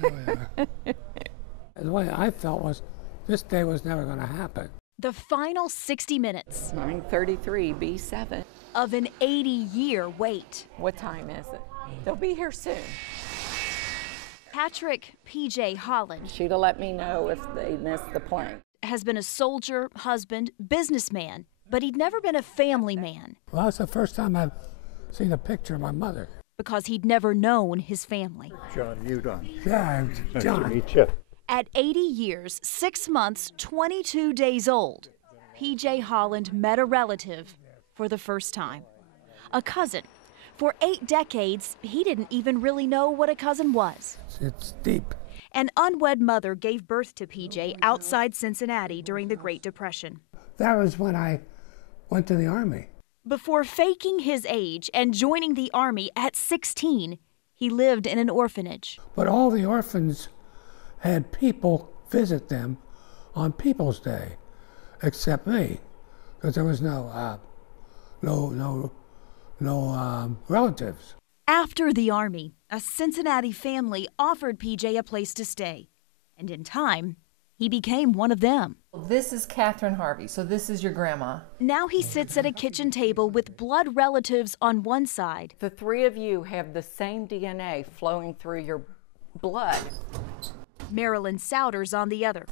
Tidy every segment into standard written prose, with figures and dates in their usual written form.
The way I felt was this day was never going to happen. The final 60 minutes. 9:33 B7. Of an 80-year wait. What time is it? They'll be here soon. Patrick P.J. Holland. She'd have let me know if they missed the plane. Has been a soldier, husband, businessman, but he'd never been a family man. Well, that's the first time I've seen a picture of my mother. Because he'd never known his family. John Udon. Yeah, John. Nice to meet you. At 80 years, 6 months, 22 days old, P.J. Holland met a relative for the first time. A cousin. For 8 decades, he didn't even really know what a cousin was. It's deep. An unwed mother gave birth to P.J. outside Cincinnati during the Great Depression. That was when I went to the Army. Before faking his age and joining the Army at 16, he lived in an orphanage. But all the orphans had people visit them on People's Day, except me, because there was no relatives. After the Army, a Cincinnati family offered P.J. a place to stay, and in time, he became one of them. This is Catherine Harvey, so this is your grandma. Now he sits at a kitchen table with blood relatives on one side. The three of you have the same DNA flowing through your blood. Marilyn Souders on the other.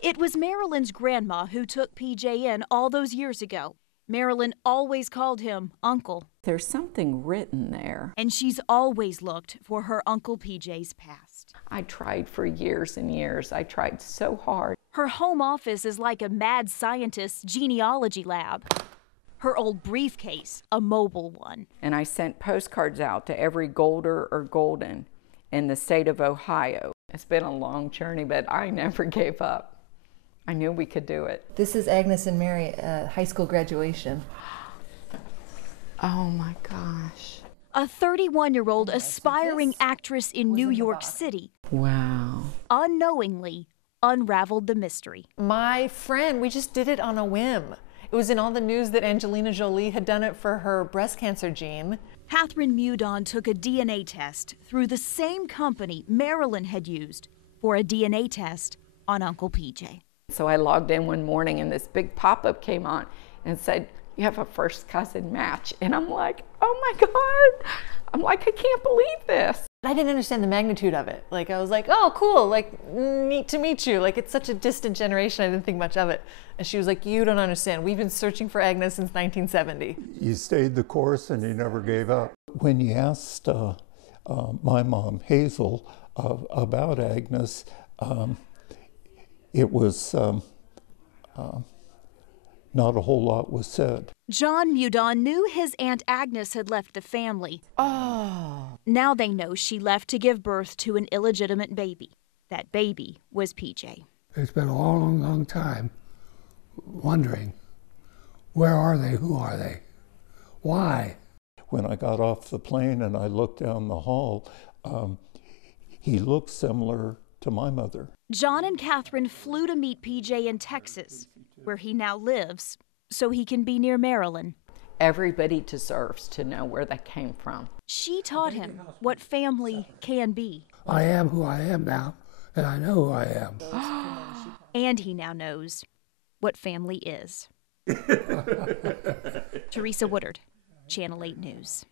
It was Marilyn's grandma who took P.J. in all those years ago. Marilyn always called him Uncle. There's something written there. And she's always looked for her Uncle P.J.'s past. I tried for years and years. I tried so hard. Her home office is like a mad scientist's genealogy lab. Her old briefcase, a mobile one. And I sent postcards out to every Golder or Golden in the state of Ohio. It's been a long journey, but I never gave up. I knew we could do it. This is Agnes and Mary high school graduation. Oh my gosh. A 31-year-old aspiring actress in New York City. Wow. Unknowingly unraveled the mystery. My friend, we just did it on a whim. It was in all the news that Angelina Jolie had done it for her breast cancer gene. Catherine Mudon took a DNA test through the same company Marilyn had used for a DNA test on Uncle P.J. So I logged in one morning and this big pop-up came on and said, "You have a first cousin match." And I'm like, oh my God. I'm like, I can't believe this. I didn't understand the magnitude of it. Like, I was like, oh, cool, like, neat to meet you. Like, it's such a distant generation, I didn't think much of it. And she was like, you don't understand. We've been searching for Agnes since 1970. You stayed the course and you never gave up. When you asked my mom, Hazel, about Agnes, it was not a whole lot was said. John Mudon knew his Aunt Agnes had left the family. Oh. Now they know she left to give birth to an illegitimate baby. That baby was PJ. It's been a long, long time wondering, where are they? Who are they? Why? When I got off the plane and I looked down the hall, he looked similar to my mother. John and Catherine flew to meet PJ in Texas, where he now lives, so he can be near Marilyn. Everybody deserves to know where they came from. She taught him what family can be. I am who I am now, and I know who I am. And he now knows what family is. Teresa Woodard, Channel 8 News.